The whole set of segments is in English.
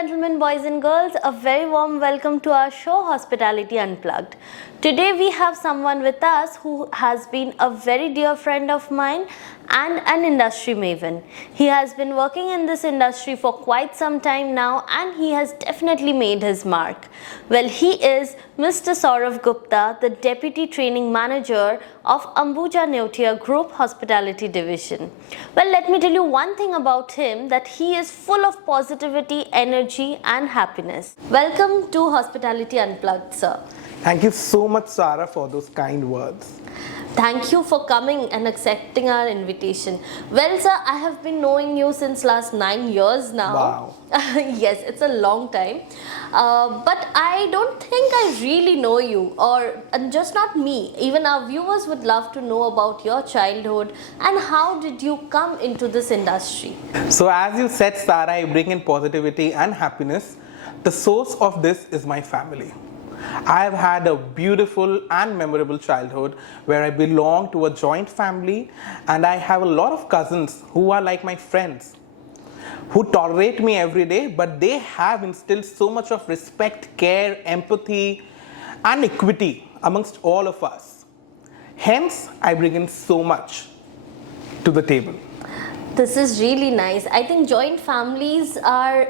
gentlemen, boys and girls, a very warm welcome to our show Hospitality Unplugged. Today we have someone with us who has been a very dear friend of mine and an industry maven. He has been working in this industry for quite some time now and he has definitely made his mark. Well, he is Mr. Sourav Gupta, the Deputy Training Manager of Ambuja Neotia Hospitality Division. Well, let me tell you one thing about him, that he is full of positivity, energy and happiness. Welcome to Hospitality Unplugged, sir. Thank you so much, Sarah, for those kind words. Thank you for coming and accepting our invitation. Well, sir, I have been knowing you since last 9 years now. Wow. Yes, it's a long time. But I don't think I really know you, and just not me. Even our viewers would love to know about your childhood and how did you come into this industry? So as you said, Sarah, I bring in positivity and happiness. The source of this is my family. I have had a beautiful and memorable childhood where I belong to a joint family and I have a lot of cousins who are like my friends, who tolerate me every day, but they have instilled so much of respect, care, empathy and equity amongst all of us. Hence, I bring in so much to the table. This is really nice. I think joint families are,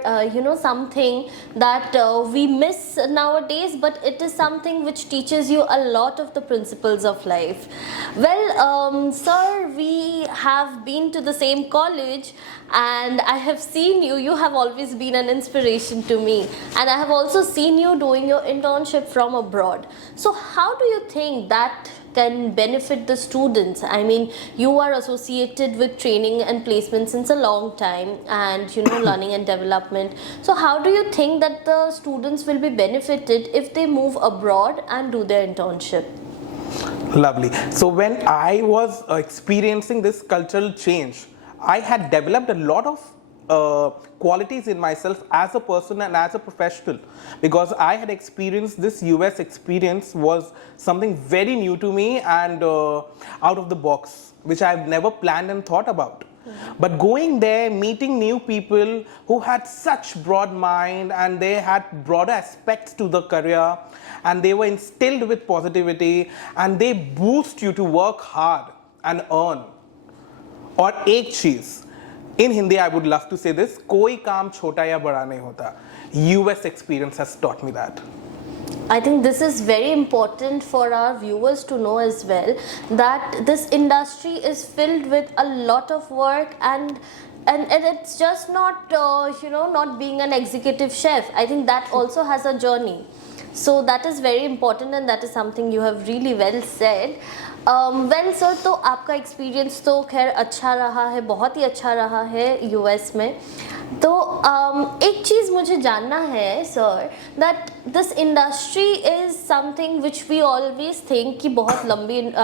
something that we miss nowadays, but it is something which teaches you a lot of the principles of life. Well, sir, we have been to the same college and I have seen you. You have always been an inspiration to me. And I have also seen you doing your internship from abroad. So how do you think that can benefit the students? I mean, you are associated with training and placement since a long time and learning and development. So how do you think that the students will be benefited if they move abroad and do their internship? Lovely. So when I was experiencing this cultural change, I had developed a lot of qualities in myself as a person and as a professional, because I had experienced this US experience was something very new to me and out of the box, which I've never planned and thought about. But going there, meeting new people who had such broad mind and they had broader aspects to the career and they were instilled with positivity and they boost you to work hard and earn. और एक चीज in Hindi, I would love to say this, कोई काम छोटा या बड़ा नहीं होता. US experience has taught me that. I think this is very important for our viewers to know as well, that this industry is filled with a lot of work and it's just not, not being an executive chef. I think that also has a journey. So that is very important and that is something you have really well said. Well sir, तो आपका experience तो खैर अच्छा रहा है, बहुत ही अच्छा रहा है यूएस में. तो एक चीज़ मुझे जानना है sir, that this industry is something which we always think कि बहुत लंबी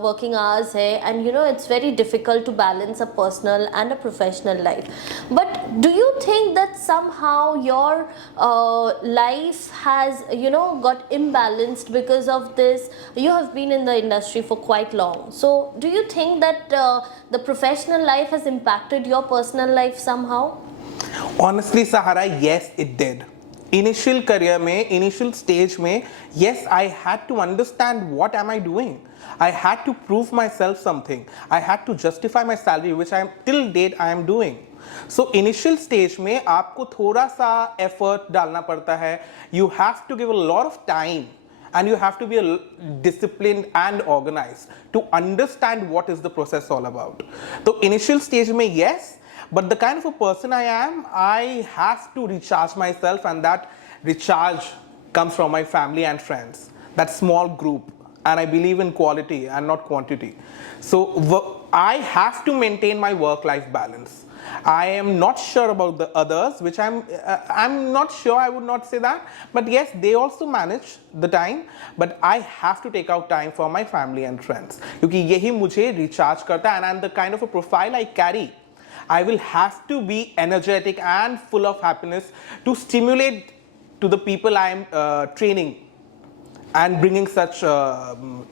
working hours है and it's very difficult to balance a personal and a professional life. But do you think that somehow your life has got imbalanced because of this? You have been in the industry for quite long. So do you think that the professional life has impacted your personal life somehow? Honestly, Sahara, yes, it did. Initial career mein, initial stage mein, yes, I had to understand what am I doing. I had to prove myself something. I had to justify my salary, which I am till date I am doing. So initial stage में आपको थोड़ा सा effort डालना पड़ता है. You have to give a lot of time and you have to be disciplined and organized to understand what is the process all about. So initial stage में yes, but the kind of a person I am, I have to recharge myself and that recharge comes from my family and friends. That small group, and I believe in quality and not quantity. So I have to maintain my work-life balance. I am not sure about the others, which I'm not sure, I would not say that. But yes, they also manage the time. But I have to take out time for my family and friends. क्योंकि यही मुझे recharge करता है, and the kind of a profile I carry, I will have to be energetic and full of happiness to stimulate to the people I am training and bringing such young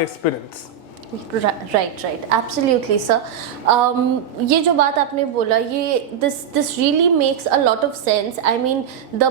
experience. Right, absolutely, sir. ये जो बात आपने बोला, ये this really makes a lot of sense. I mean, the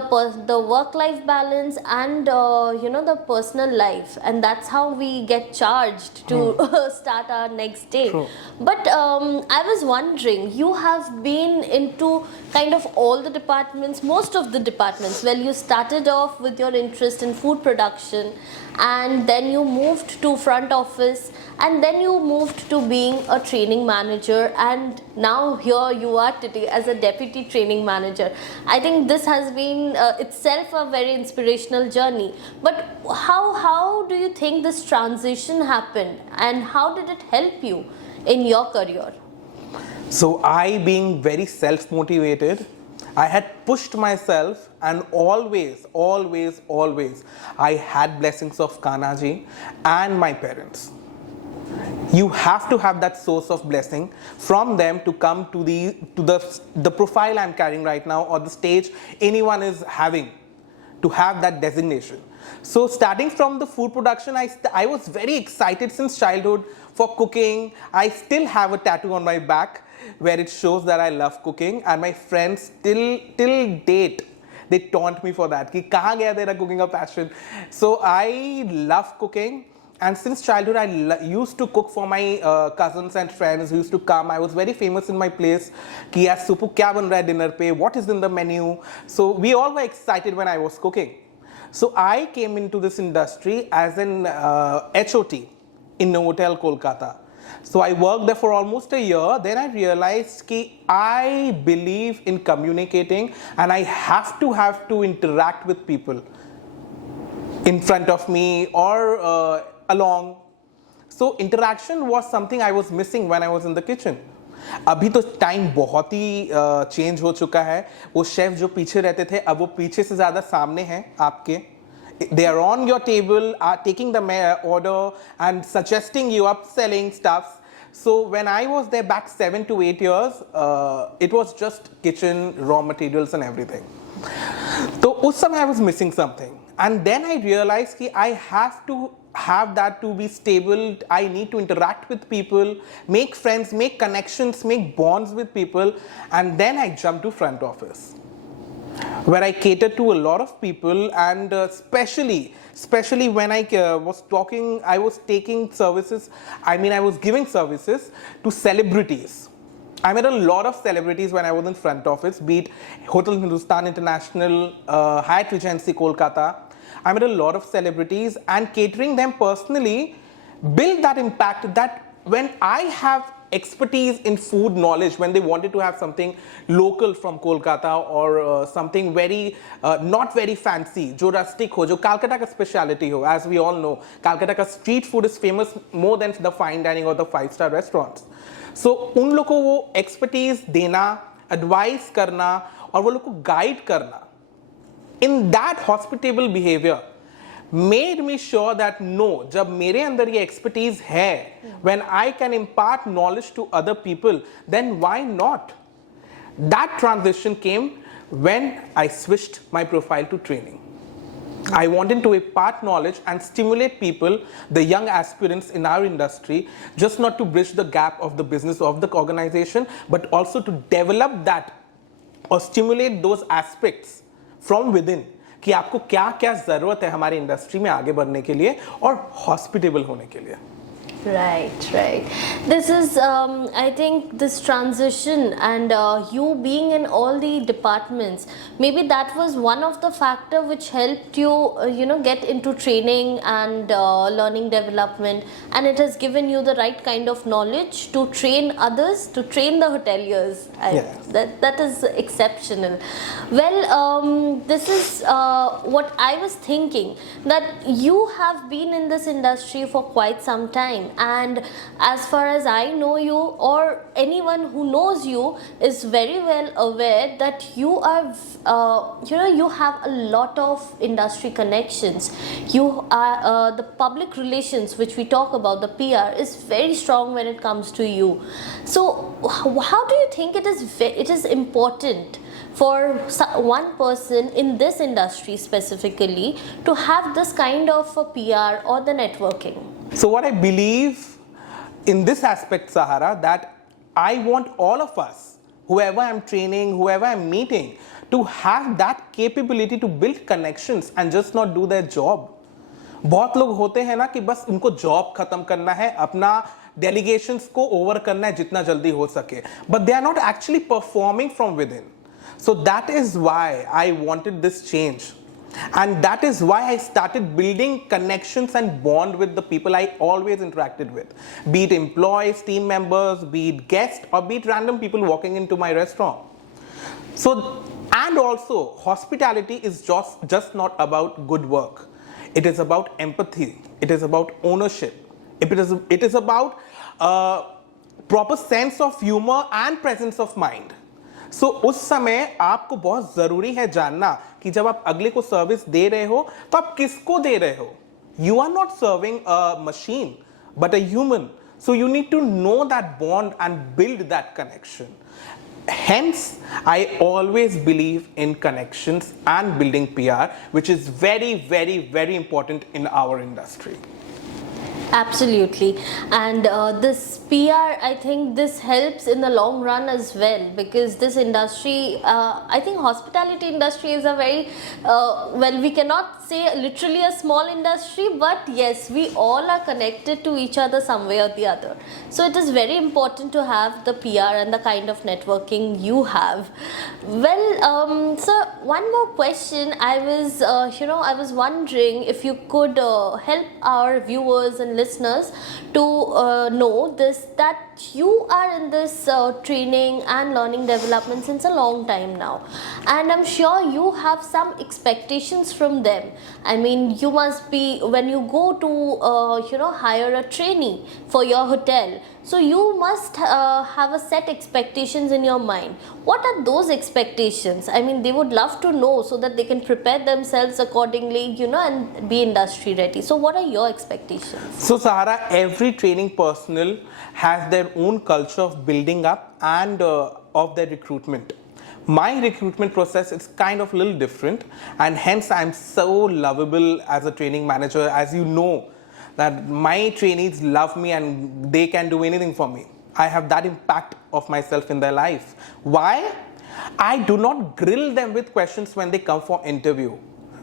work-life balance and the personal life, and that's how we get charged to start our next day. True. But I was wondering, you have been into kind of all the departments, most of the departments. Well, you started off with your interest in food production, and then you moved to front office, and then you moved to being a training manager, and now here you are today as a deputy training manager. I think this has been itself a very inspirational journey. But how do you think this transition happened, and how did it help you in your career? So I, being very self-motivated, I had pushed myself, and always, I had blessings of Kanaji and my parents. You have to have that source of blessing from them to come to the profile I'm carrying right now, or the stage anyone is having, to have that designation. So starting from the food production, I was very excited since childhood for cooking. I still have a tattoo on my back where it shows that I love cooking, and my friends till date, they taunt me for that. Ki kahan gaya tera cooking a passion? So I love cooking. And since childhood, I used to cook for my cousins and friends who used to come. I was very famous in my place. Ki yaar Supu kya ban raha hai dinner pe? What is in the menu? So we all were excited when I was cooking. So I came into this industry as an HOT in Novotel, Kolkata. So I worked there for almost a year. Then I realized ki I believe in communicating, and I have to interact with people in front of me or along. So interaction was something I was missing when I was in the kitchen. अभी तो time बहुत ही change हो चुका है. वो chef जो पीछे रहते थे, अब वो पीछे से ज़्यादा सामने हैं आपके. They are on your table, are taking the order and suggesting you, upselling stuffs. So when I was there back 7 to 8 years, it was just kitchen, raw materials and everything. So उस समय I was missing something. And then I realized that I have to have that to be stable. I need to interact with people, make friends, make connections, make bonds with people. And then I jumped to front office, where I catered to a lot of people, and especially when I was taking services, I was giving services to celebrities. I met a lot of celebrities when I was in front office, be it Hotel Hindustan International, Hyatt Regency Kolkata. I met a lot of celebrities, and catering them personally built that impact that when I have expertise in food knowledge, when they wanted to have something local from Kolkata or something very not very fancy, jo rustic ho, jo Calcutta ka speciality ho. As we all know, Calcutta ka street food is famous more than the fine dining or the 5-star restaurants. So उन लोगों को वो expertise देना, advice करना और वो लोग को guide करना, in that hospitable behavior made me sure that no, जब मेरे अंदर ये expertise है, when I can impart knowledge to other people, then why not? That transition came when I switched my profile to training. I wanted to impart knowledge and stimulate people, the young aspirants in our industry, just not to bridge the gap of the business of the organization, but also to develop that or stimulate those aspects from within. कि आपको क्या क्या ज़रूरत है हमारी industry में आगे बढ़ने के लिए और हॉस्पिटेबल होने के लिए. Right. This is, I think, this transition and you being in all the departments, maybe that was one of the factor which helped you, get into training and learning development, and it has given you the right kind of knowledge to train others, to train the hoteliers. Yes. That is exceptional. Well, this is what I was thinking, that you have been in this industry for quite some time. And as far as I know you, or anyone who knows you is very well aware that you are, you have a lot of industry connections. You are the public relations, which we talk about, the PR, is very strong when it comes to you. So how do you think it is important for one person in this industry specifically to have this kind of a PR or the networking? So what I believe, in this aspect, Sahara, that I want all of us, whoever I'm training, whoever I'm meeting, to have that capability to build connections and just not do their job. बहुत लोग होते हैं ना कि बस उनको job खत्म करना है, अपना डेलीगेशंस को ओवर करना है जितना जल्दी हो सके, but they are not actually performing from within. So that is why I wanted this change. And that is why I started building connections and bond with the people I always interacted with. Be it employees, team members, be it guests, or be it random people walking into my restaurant. So, and also, hospitality is just not about good work. It is about empathy. It is about ownership. It is about proper sense of humor and presence of mind. So उस समय आपको बहुत ज़रूरी है जानना कि जब आप अगले को सर्विस दे रहे हो तो आप किसको दे रहे हो. You are not serving a machine but a human. So you need to know that bond and build that connection. Hence, I always believe in connections and building PR, which is very, very, very important in our industry. Absolutely. And this PR, I think this helps in the long run as well, because this industry, I think hospitality industry is a very, well, we cannot say literally a small industry, but yes, we all are connected to each other some way or the other. So it is very important to have the PR and the kind of networking you have. Well, sir, one more question. I was, I was wondering if you could help our viewers and listeners to know this, that you are in this training and learning development since a long time now, and I'm sure you have some expectations from them. I mean, you must be, when you go to hire a trainee for your hotel, so you must have a set expectations in your mind. What are those expectations? I mean, they would love to know so that they can prepare themselves accordingly, and be industry ready. So what are your expectations? So Sahara, every training personnel has their own culture of building up and of their recruitment. My recruitment process is kind of a little different, and hence I'm so lovable as a training manager. As you know, that my trainees love me and they can do anything for me. I have that impact of myself in their life. Why? I do not grill them with questions when they come for interview.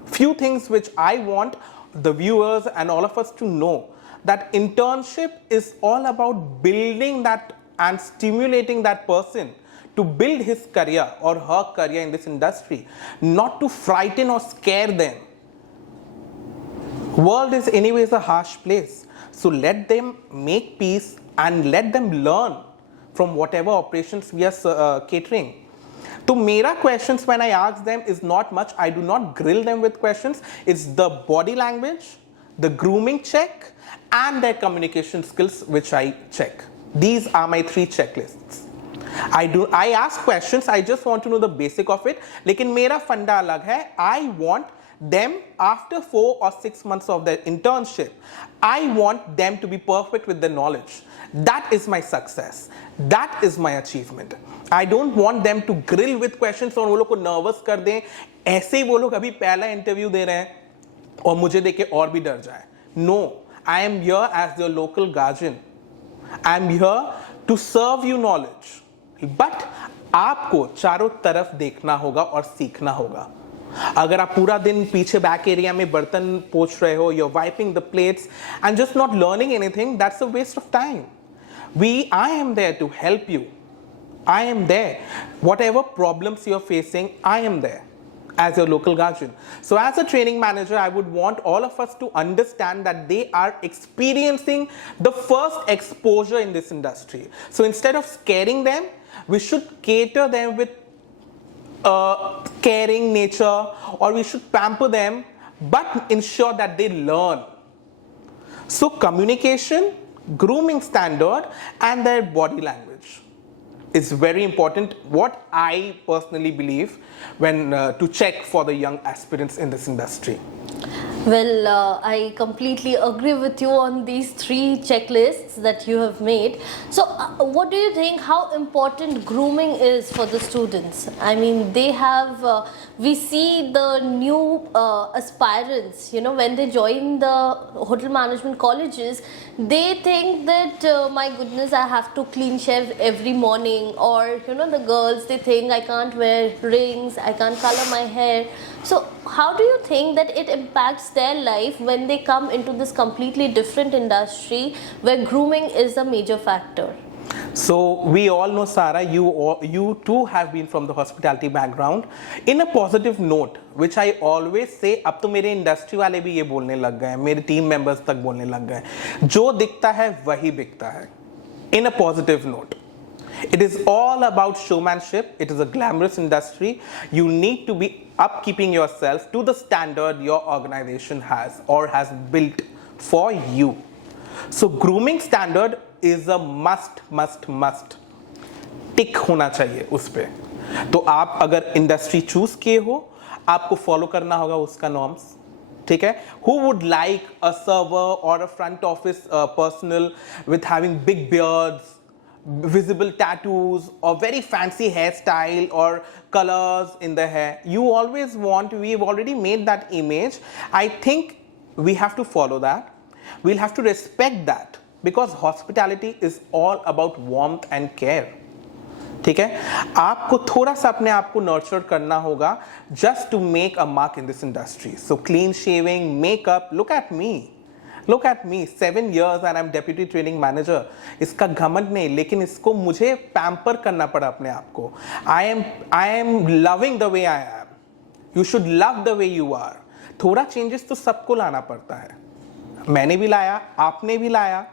Few things which I want the viewers and all of us to know, that internship is all about building that and stimulating that person to build his career or her career in this industry, not to frighten or scare them. World is anyways a harsh place, so let them make peace and let them learn from whatever operations we are catering. So mera questions when I ask them is not much. I do not grill them with questions. It's the body language, the grooming check, and their communication skills which I check. These are my 3 checklists. I ask questions, I just want to know the basic of it. लेकिन मेरा फंडा अलग है. I want them, after 4 or 6 months of their internship, I want them to be perfect with their knowledge. That is my success. That is my achievement. I don't want them to grill with questions और वो लोग को nervous कर दें. ऐसे ही वो लोग अभी पहला इंटरव्यू दे रहे हैं और मुझे देख के और भी डर जाए. No, I am here as your local guardian. I am here to serve you knowledge. But आपको चारों तरफ देखना होगा और सीखना होगा. अगर आप पूरा दिन पीछे बैक एरिया में बर्तन पोंछ रहे हो, you're wiping the plates and just not learning anything, that's a waste of time. I am there to help you. I am there. Whatever problems you're facing, I am there as your local guardian. So as a training manager, I would want all of us to understand that they are experiencing the first exposure in this industry. So instead of scaring them, we should cater them with caring nature, or we should pamper them, but ensure that they learn. So communication, grooming standard, and their body language is very important, what I personally believe when to check for the young aspirants in this industry. Well, I completely agree with you on these three checklists that you have made. So, what do you think how important grooming is for the students? I mean, we see the new aspirants, when they join the hotel management colleges, they think that, my goodness, I have to clean shave every morning, or, the girls, they think I can't wear rings, I can't color my hair. So, how do you think that it impacts their life when they come into this completely different industry where grooming is a major factor? So we all know, Sarah, you too have been from the hospitality background. In a positive note, which I always say, अब तो मेरे industry वाले भी ये बोलने लग गए हैं, मेरे टीम मेंबर्स तक बोलने लग गए हैं, जो दिखता है वही बिकता है. In a positive note. It is all about showmanship. It is a glamorous industry. You need to be upkeeping yourself to the standard your organization has or has built for you. So grooming standard is a must. टिक होना चाहिए उस पे. तो आप अगर industry choose किए हो, आपको फॉलो करना होगा उसका नॉर्म्स. ठीक है? Who would like a server or a front office personnel with having big beards, visible tattoos, or very fancy hairstyle or colors in the hair? You always want, we've already made that image. I think we have to follow that. We'll have to respect that because hospitality is all about warmth and care. ठीक है? आपको थोड़ा सा अपने आप को nurture करना होगा just to make a mark in this industry. So clean shaving, makeup, look at me, 7 years and I'm deputy training manager. इसका घमंड नहीं, लेकिन इसको मुझे पैम्पर करना पड़ा अपने आप को. I am loving the way I am. You should love the way you are. थोड़ा चेंजेस तो सबको लाना पड़ता है. मैंने भी लाया, आपने भी लाया.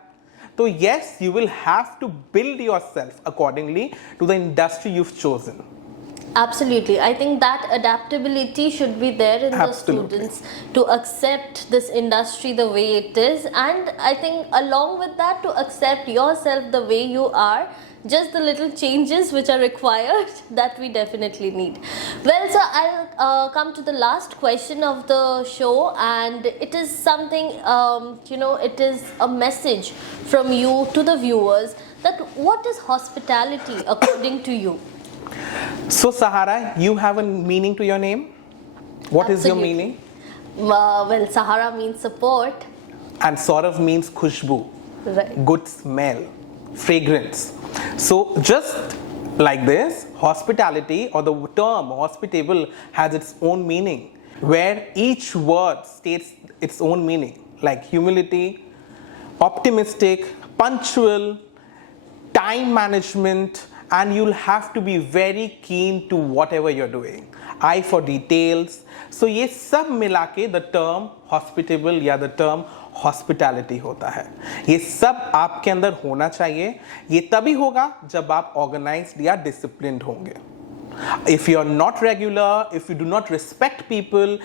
So yes, you will have to build yourself accordingly to the industry you've chosen. Absolutely. I think that adaptability should be there in the students to accept this industry the way it is, and I think along with that to accept yourself the way you are. Just the little changes which are required that we definitely need. Well, so I'll come to the last question of the show, and it is something, it is a message from you to the viewers that what is hospitality according to you? So Sahara, you have a meaning to your name? What is your meaning? Well, Sahara means support. And Sourav means khushbu. Right. Good smell, fragrance. So just like this, hospitality or the term hospitable has its own meaning, where each word states its own meaning, like humility, optimistic, punctual, time management, and you'll have to be very keen to whatever you're doing. Eye for details. So ये सब मिला के the term hospitable या the term hospitality होता है. ये सब आपके अंदर होना चाहिए. ये तभी होगा जब आप organized या disciplined होंगे. If you're not regular, if you do not respect people,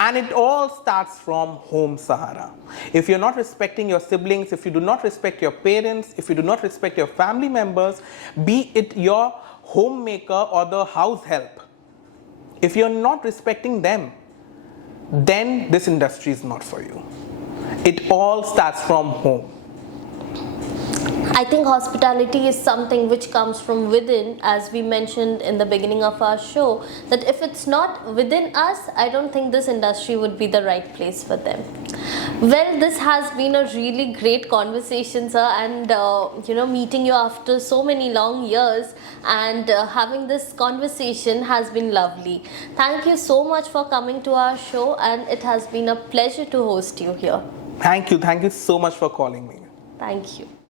and it all starts from home, Sahara. If you're not respecting your siblings, if you do not respect your parents, if you do not respect your family members, be it your homemaker or the house help, if you're not respecting them, then this industry is not for you. It all starts from home. I think hospitality is something which comes from within, as we mentioned in the beginning of our show, that if it's not within us, I don't think this industry would be the right place for them. Well, this has been a really great conversation, sir, and meeting you after so many long years and having this conversation has been lovely. Thank you so much for coming to our show, and it has been a pleasure to host you here. Thank you so much for calling me. Thank you.